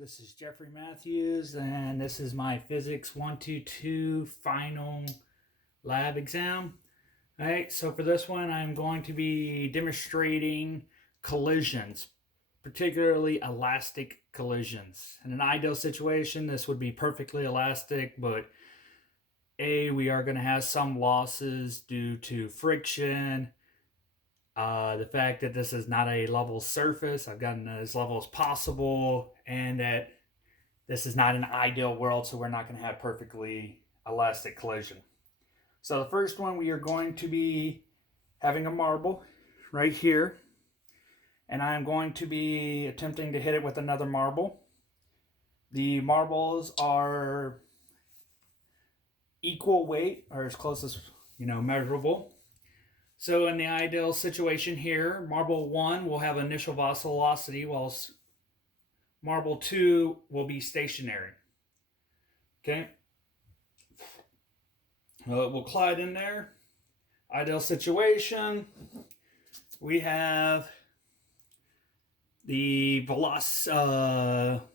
This is Jeffrey Matthews, and this is my Physics 122 final lab exam. All right, so for this one, I'm going to be demonstrating collisions, particularly elastic collisions. In an ideal situation, this would be perfectly elastic, but we are going to have some losses due to friction. The fact that this is not a level surface, I've gotten as level as possible, and that this is not an ideal world, so we're not going to have perfectly elastic collision. So the first one, we are going to be having a marble right here, and I'm going to be attempting to hit it with another marble. The marbles are equal weight, or as close as measurable. So in the ideal situation here, marble 1 will have initial velocity, whilst marble 2 will be stationary. Okay? It will collide in there. Ideal situation, we have the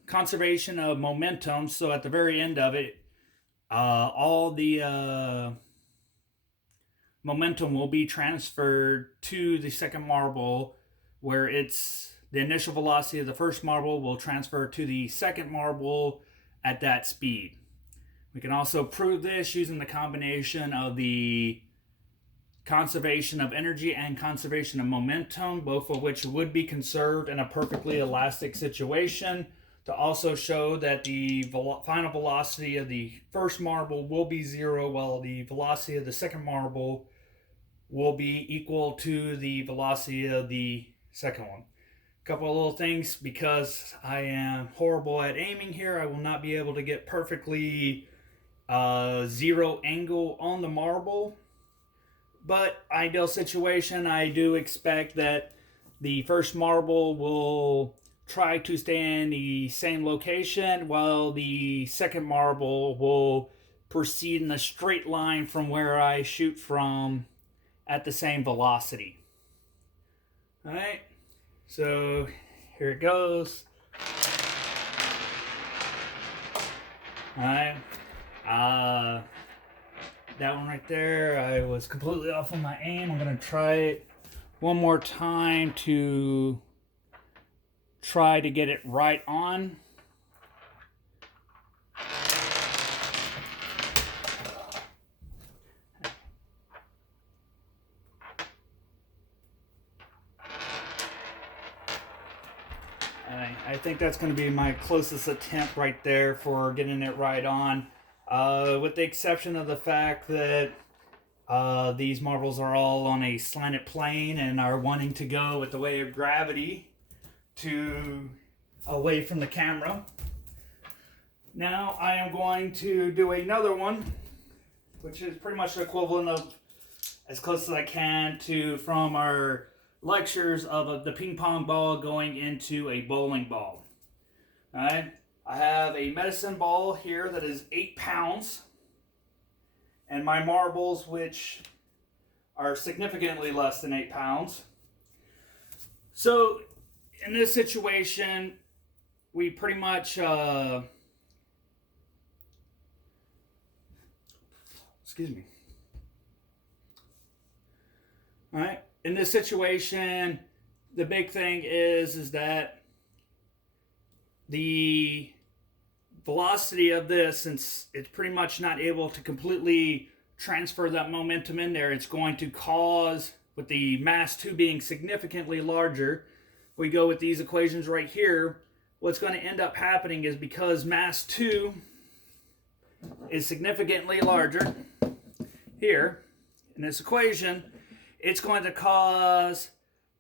conservation of momentum. So at the very end of it, all the momentum will be transferred to the second marble, where it's the initial velocity of the first marble will transfer to the second marble at that speed. We can also prove this using the combination of the conservation of energy and conservation of momentum, both of which would be conserved in a perfectly elastic situation, to also show that the final velocity of the first marble will be 0, while the velocity of the second marble will be equal to the velocity of the second one. A couple of little things, because I am horrible at aiming here, I will not be able to get perfectly 0 angle on the marble. But ideal situation, I do expect that the first marble will try to stay in the same location, while the second marble will proceed in a straight line from where I shoot from at the same velocity. Alright, so here it goes. Alright, that one right there, I was completely off on my aim. I'm going to try it one more time to try to get it right on. I think that's going to be my closest attempt right there for getting it right on, with the exception of the fact that these marbles are all on a slanted plane and are wanting to go with the way of gravity to away from the camera. Now I am going to do another one, which is pretty much the equivalent of, as close as I can to, from our lectures of the ping pong ball going into a bowling ball. Alright, I have a medicine ball here that is 8 pounds, and my marbles, which are significantly less than 8 pounds. So in this situation, we pretty much excuse me. Alright, in this situation, the big thing is that the velocity of this, since it's pretty much not able to completely transfer that momentum in there, it's going to cause, with the mass 2 being significantly larger, we go with these equations right here, what's going to end up happening is, because mass 2 is significantly larger here in this equation, it's going to cause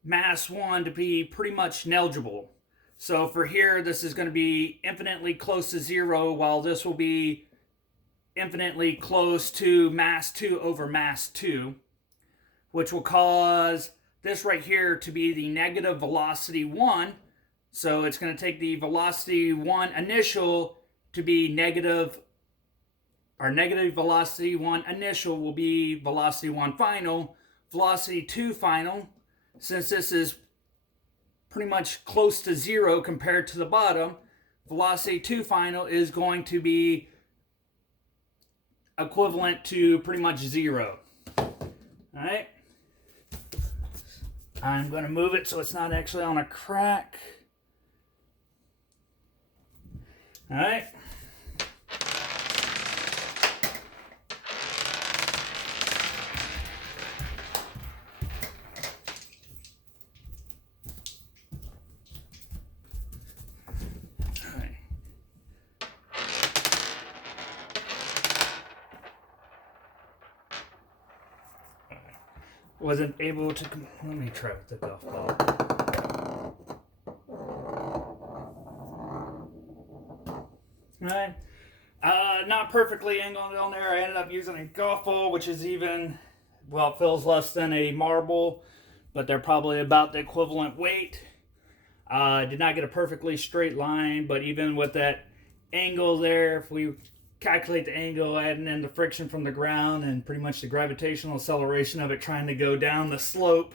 mass 1 to be pretty much negligible. So for here, this is going to be infinitely close to 0, while this will be infinitely close to mass 2 over mass 2, which will cause this right here to be the negative velocity 1. So it's going to take the velocity 1 initial to be negative, or negative velocity 1 initial will be velocity 1 final. Velocity 2 final, since this is pretty much close to 0 compared to the bottom, velocity to final is going to be equivalent to pretty much 0. Alright. I'm going to move it so it's not actually on a crack. Alright. Wasn't able to. Let me try with the golf ball. Alright. Not perfectly angled on there. I ended up using a golf ball, which is even, well, it feels less than a marble, but they're probably about the equivalent weight. Did not get a perfectly straight line, but even with that angle there, if we calculate the angle, adding in the friction from the ground and pretty much the gravitational acceleration of it trying to go down the slope,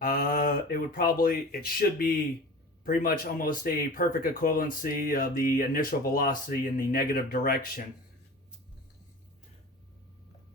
it should be pretty much almost a perfect equivalency of the initial velocity in the negative direction.